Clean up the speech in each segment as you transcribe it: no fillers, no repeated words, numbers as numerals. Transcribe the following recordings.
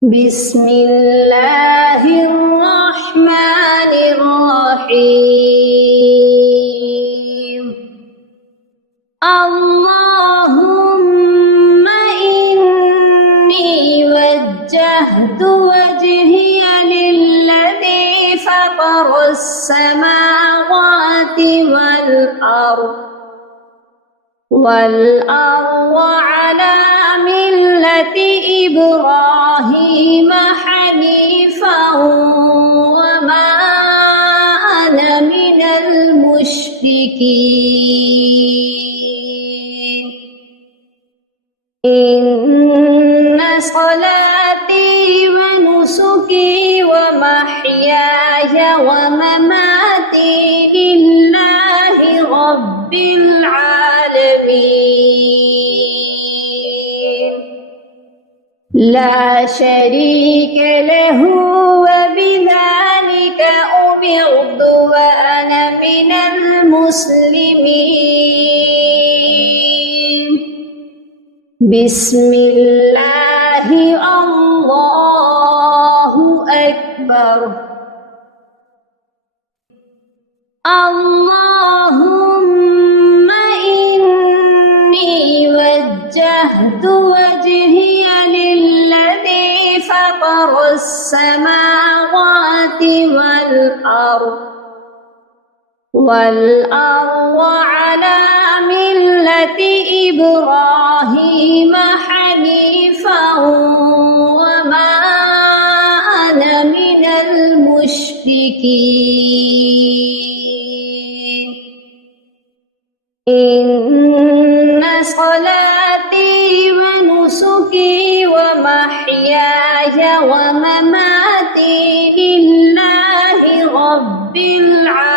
بسم الله الرحمن الرحيم. اللهم إني وجهت وجهي للذي فطر السماوات والأرض على ملة إبراهيم حنيفا وما أنا من المشركين. إن صلاتي ونسكي ومحياي ومماتي لله رب العالمين لا شريك له وبذلك أمرت وأنا من المسلمين. بسم الله الله أكبر. اللهم إني وجهت وجهي للذي فطر السماوات والأرض على ملة إبراهيم حنيفا وما أنا من المشركين. إن صلاتي ونسكي ومحياي ومماتي لله رب العالمين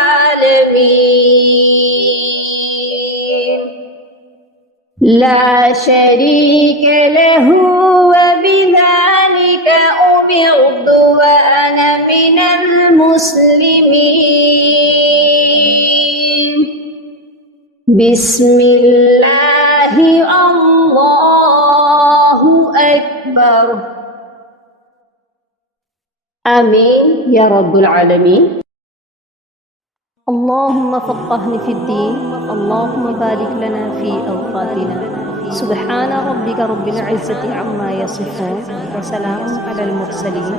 لا شريك له وبذلك أمرت وأنا من المسلمين. بسم الله الله أكبر. آمين يا رب العالمين. اللهم فقهنا في الدين. اللهم بارك لنا في أوقاتنا. سبحان ربك رب العزة عما يصفون وسلام على المرسلين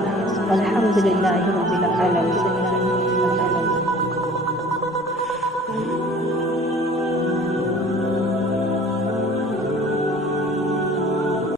والحمد لله رب العالمين.